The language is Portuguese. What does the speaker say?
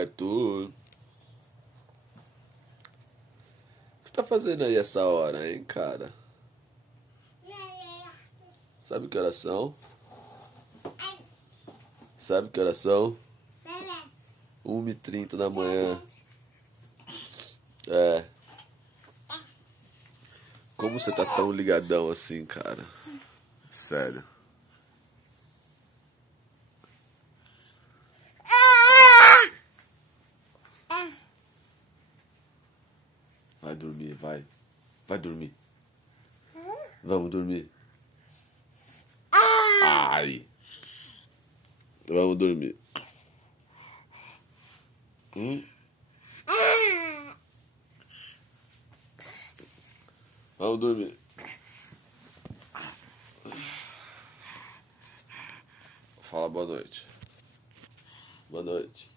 Arthur, o que você tá fazendo aí essa hora, hein, cara? Sabe que horas são? Sabe que horas são? 1h30 da manhã. É. Como você tá tão ligadão assim, cara? Sério. Vai dormir, vai. Vai dormir. Vamos dormir. Ai. Vamos dormir. Vamos dormir. Fala boa noite. Boa noite.